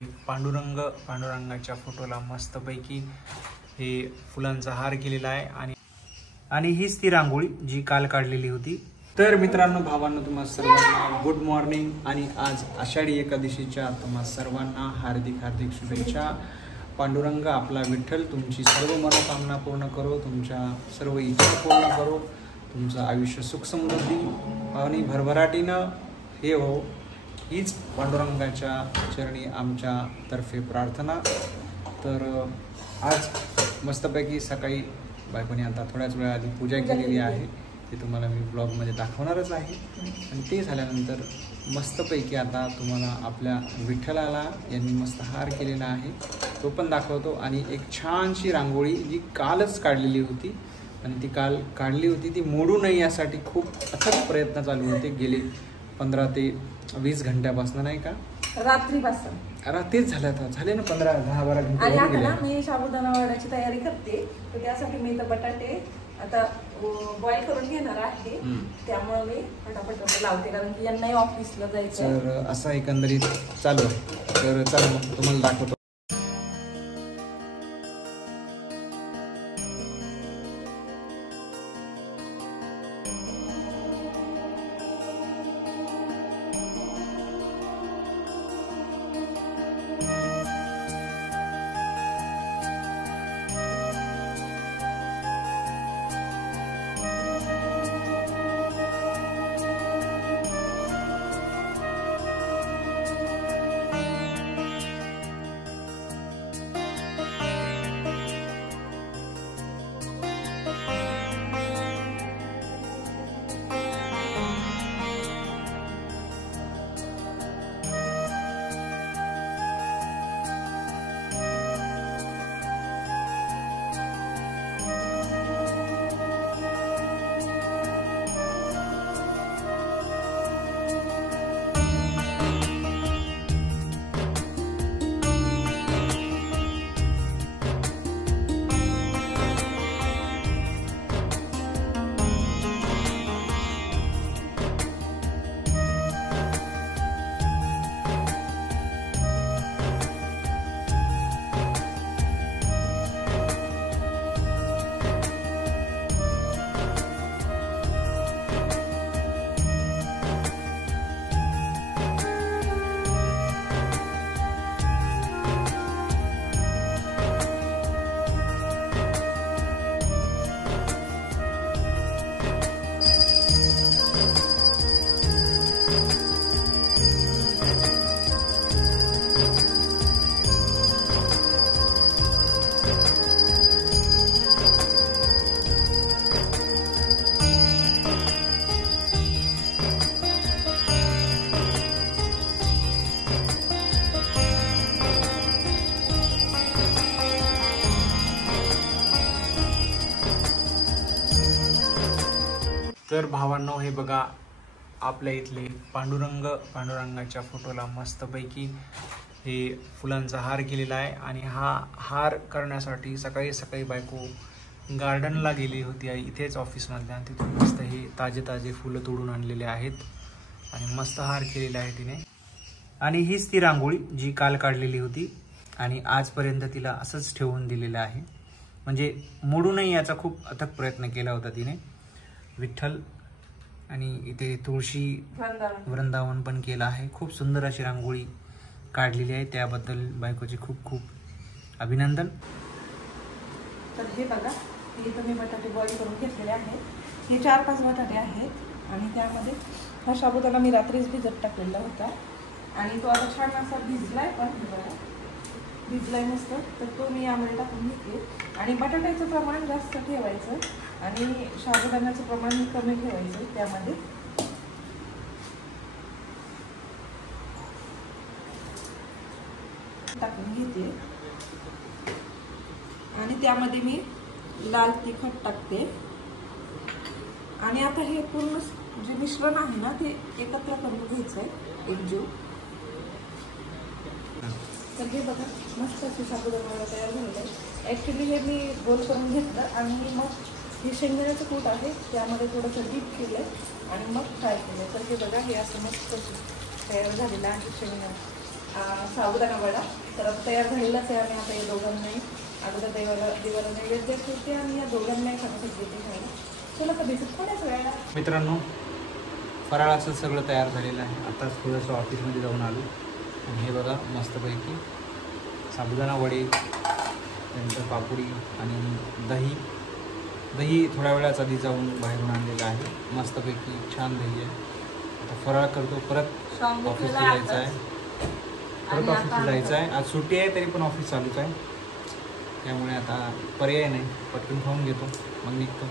पांडुरंगाच्या फोटोला मस्तपैकी हे फुलांचा हार केलेला आहे आणि हीच ती रांगोळी जी काल काढलेली होती। तर मित्रांनो, भावांनो, तुम्हा सर्वांना गुड मॉर्निंग आणि आज आषाढी एकादशीच्या तुम्हा सर्वांना हार्दिक हार्दिक शुभेच्छा। पांडुरंग आपला विठ्ठल तुमची सर्व मनोकामना पूर्ण करो, तुमच्या सर्व इच्छा पूर्ण करो, तुमचं आयुष्य सुख समृद्धी आणि भरभराटीनं हे हो, हीच पांडुरंगाच्या चरणी आमच्या तर्फे प्रार्थना। तर आज मस्तपैकी सकाळी बायकोने आता थोड्याच वेळा आधी पूजा केलेली आहे, ते तुम्हाला मी ब्लॉगमध्ये दाखवणारच आहे। आणि ते झाल्यानंतर मस्तपैकी आता तुम्हाला आपल्या विठ्ठलाला यांनी मस्त हार केलेला आहे तो पण दाखवतो। आणि एक छानशी रांगोळी जी कालच काढलेली होती आणि ती काल काढली होती ती मोडू नये यासाठी खूप अथक प्रयत्न चालू होते गेले 15 ते 20 घंट्यापासून, नाही का? रात्रीच झाले ना 10-12 घंटे। आणि आता ना मी साबुदाणा वड्याची तयारी करते, तर त्यासाठी मी तर बटाटे आता बॉईल करून घेणार आहे, त्यामुळे मी फटाफट लावते कारण की यांनाही ऑफिसला जायचं। तर असं एकंदरीत चालू आहे। तर चला मग तुम्हाला दाखवतो। तर भावांनो, हे बघा आपल्या इथले पांडुरंगाच्या फोटोला मस्तपैकी हे फुलांचा हार केलेला आहे। आणि हा हार करण्यासाठी सकाळी बायको गार्डनला गेली होती इथेच ऑफिसमधल्या, आणि तिथून मस्त हे ताजे फुलं तोडून आणलेले आहेत आणि मस्त हार केलेला आहे तिने। आणि हीच ती रांगोळी जी काल काढलेली होती आणि आजपर्यंत तिला असंच ठेवून दिलेलं आहे, म्हणजे मोडू नये याचा खूप अथक प्रयत्न केला होता तिने। विठ्ठल आणि इथे तुळशी वृंदावन पण केलं आहे। खूप सुंदर अशी रांगोळी काढलेली आहे, त्याबद्दल बायकोचे खूप खूप अभिनंदन। तर हे बघा, इथं मी बटाटे बॉईल करून घेतलेले आहेत। हे 4-5 बटाटे आहेत आणि त्यामध्ये हा साबुदाणा मी रात्रीच भिजत टाकलेला होता आणि तो आता छान असा भिजलाय, भिजलाय मस्त। तर तो मी यामध्ये टाकून घेते आणि बटाट्याचं प्रमाण जास्त ठेवायचं आणि साबुदाण्याचं प्रमाण कमी ठेवायचं त्यामध्ये। टाकून घेते आणि त्यामध्ये मी लाल तिखट टाकते आणि आता हे पूर्ण जे मिश्रण आहे ना ते एकत्र करून घ्यायचं आहे, एकजीव। तर हे बघा मस्त अशी साबुदाणा तयार झालेला आहे। ॲक्च्युली हे मी गोल करून घेतलं आणि मग हे शेंगदाण्याचं कूट आहे त्यामध्ये थोडंसं डीप केलं आणि मग फ्राय केलं। तर हे बघा हे असं मस्त तयार झालेलं आहे शेंगदाणा। साबुदाणा वडा. तर आता तयार झालेलाच आहे. आम्ही आता या दोघांनाही अगोदर देवाला नैवेद्य ठेवते आणि या दोघांनाही सांगत घेते खायला. चला कधी थोड्याच वेळा. मित्रांनो, फराळाचं सगळं तयार झालेलं आहे. आताच थोडंसं ऑफिसमध्ये जाऊन आलो आणि हे बघा मस्तपैकी साबुदाणा वडे, त्यानंतर पापडी आणि दही थोड्या वेळाच आधी जाऊन बाहेरून आणलेलं आहे. मस्तपैकी छान दही आहे. आता फराळ करतो, परत ऑफिसला जायचं आहे. आज सुट्टी आहे तरी पण ऑफिस चालूच आहे, त्यामुळे आता पर्याय नाही, पटकन खाऊन घेतो मग निघतो.